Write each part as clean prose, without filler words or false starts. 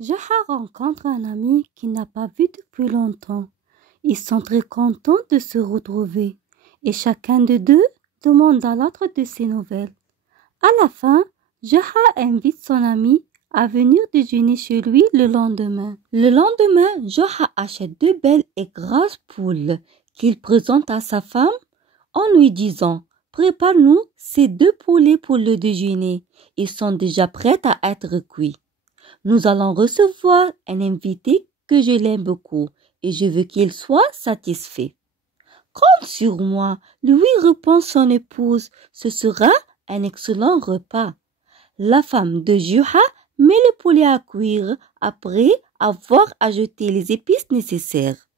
Joha rencontre un ami qu'il n'a pas vu depuis longtemps. Ils sont très contents de se retrouver et chacun de deux demande à l'autre de ses nouvelles. À la fin, Joha invite son ami à venir déjeuner chez lui le lendemain. Le lendemain, Joha achète deux belles et grasses poules qu'il présente à sa femme en lui disant « Prépare-nous ces deux poulets pour le déjeuner. Ils sont déjà prêts à être cuits. Nous allons recevoir un invité que je l'aime beaucoup et je veux qu'il soit satisfait. » « Compte sur moi, lui répond son épouse, ce sera un excellent repas. La femme de Joha met le poulet à cuire après avoir ajouté les épices nécessaires.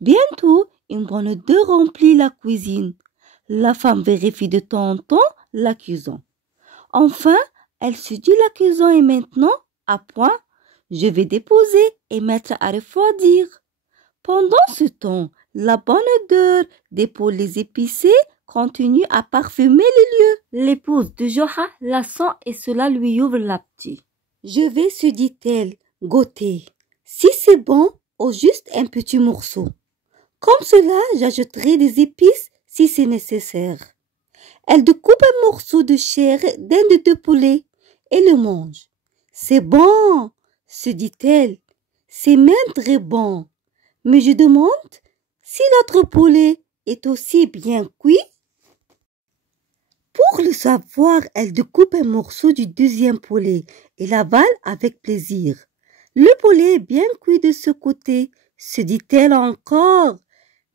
Bientôt, une bonne odeur remplit la cuisine. La femme vérifie de temps en temps la cuisson. Enfin, elle se dit la cuisson est maintenant à point. Je vais déposer et mettre à refroidir. Pendant ce temps, la bonne odeur des poulets épicés continue à parfumer les lieux. L'épouse de Joha la sent et cela lui ouvre l'appétit. Je vais, se dit-elle, goûter. Si c'est bon, au juste un petit morceau. Comme cela, j'ajouterai des épices si c'est nécessaire. Elle découpe un morceau de chair d'un des deux poulets et le mange. C'est bon, se dit-elle. C'est même très bon. Mais je demande si l'autre poulet est aussi bien cuit. Pour le savoir, elle découpe un morceau du deuxième poulet et l'avale avec plaisir. Le poulet est bien cuit de ce côté, se dit-elle encore.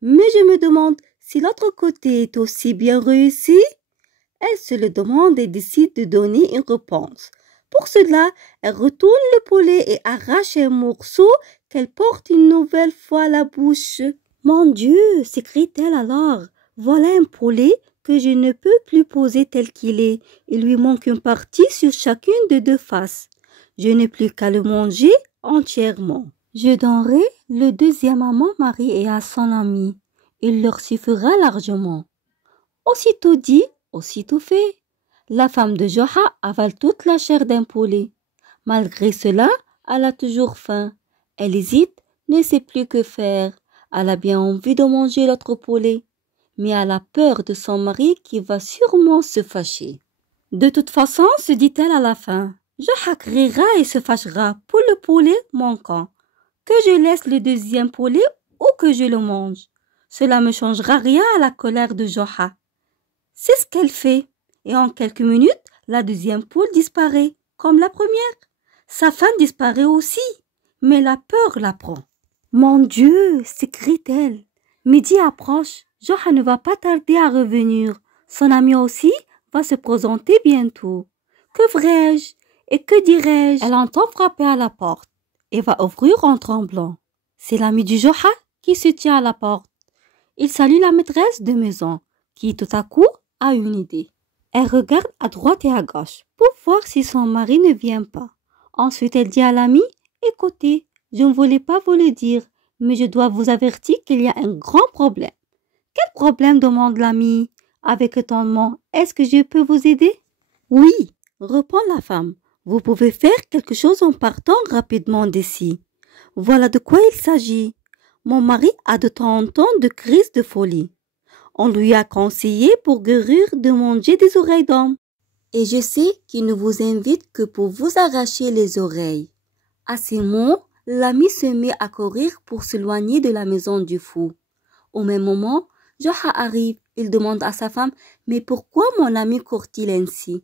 Mais je me demande si l'autre côté est aussi bien réussi. Elle se le demande et décide de donner une réponse. Pour cela, elle retourne le poulet et arrache un morceau qu'elle porte une nouvelle fois à la bouche. « Mon Dieu !» s'écrie-t-elle alors. « Voilà un poulet que je ne peux plus poser tel qu'il est. Il lui manque une partie sur chacune des deux faces. Je n'ai plus qu'à le manger entièrement. Je donnerai le deuxième à mon mari et à son ami. Il leur suffira largement. » Aussitôt dit, aussitôt fait. La femme de Joha avale toute la chair d'un poulet. Malgré cela, elle a toujours faim. Elle hésite, ne sait plus que faire. Elle a bien envie de manger l'autre poulet, mais elle a peur de son mari qui va sûrement se fâcher. De toute façon, se dit-elle à la fin, Joha criera et se fâchera pour le poulet manquant. Que je laisse le deuxième poulet ou que je le mange, cela ne changera rien à la colère de Joha. C'est ce qu'elle fait. Et en quelques minutes, la deuxième poule disparaît, comme la première. Sa faim disparaît aussi, mais la peur la prend. « Mon Dieu !» s'écrie-t-elle. Midi approche, Joha ne va pas tarder à revenir. Son ami aussi va se présenter bientôt. Que ferai-je et que dirai-je? Elle entend frapper à la porte et va ouvrir en tremblant. C'est l'ami du Joha qui se tient à la porte. Il salue la maîtresse de maison, qui tout à coup a une idée. Elle regarde à droite et à gauche pour voir si son mari ne vient pas. Ensuite, elle dit à l'ami, « Écoutez, je ne voulais pas vous le dire, mais je dois vous avertir qu'il y a un grand problème. » « Quel problème ?» demande l'ami avec étonnement. « Est-ce que je peux vous aider ?»« Oui, » répond la femme. « Vous pouvez faire quelque chose en partant rapidement d'ici. Voilà de quoi il s'agit. Mon mari a de temps en temps de crises de folie. On lui a conseillé pour guérir de manger des oreilles d'homme. Et je sais qu'il ne vous invite que pour vous arracher les oreilles. » À ces mots, l'ami se met à courir pour s'éloigner de la maison du fou. Au même moment, Joha arrive. Il demande à sa femme, « Mais pourquoi mon ami court-il ainsi ?»«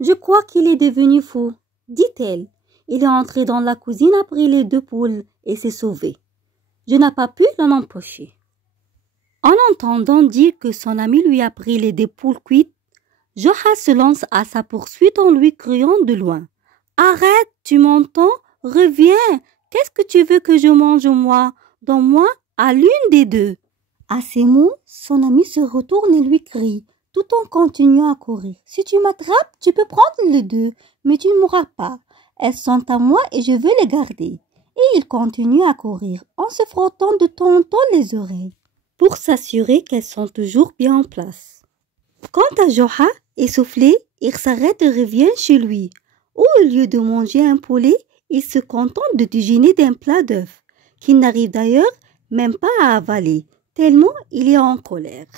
Je crois qu'il est devenu fou, » dit-elle. Il est entré dans la cuisine après les deux poules et s'est sauvé. Je n'ai pas pu l'en empêcher. En entendant dire que son ami lui a pris les deux poules cuites, Joha se lance à sa poursuite en lui criant de loin. « Arrête, tu m'entends? Reviens! Qu'est-ce que tu veux que je mange moi? Donne-moi à l'une des deux. » À ces mots, son ami se retourne et lui crie, tout en continuant à courir. « Si tu m'attrapes, tu peux prendre les deux, mais tu ne mourras pas. Elles sont à moi et je veux les garder. » Et il continue à courir en se frottant de temps en temps les oreilles pour s'assurer qu'elles sont toujours bien en place. Quant à Joha, essoufflé, il s'arrête et revient chez lui, où au lieu de manger un poulet, il se contente de déjeuner d'un plat d'œufs, qu'il n'arrive d'ailleurs même pas à avaler, tellement il est en colère.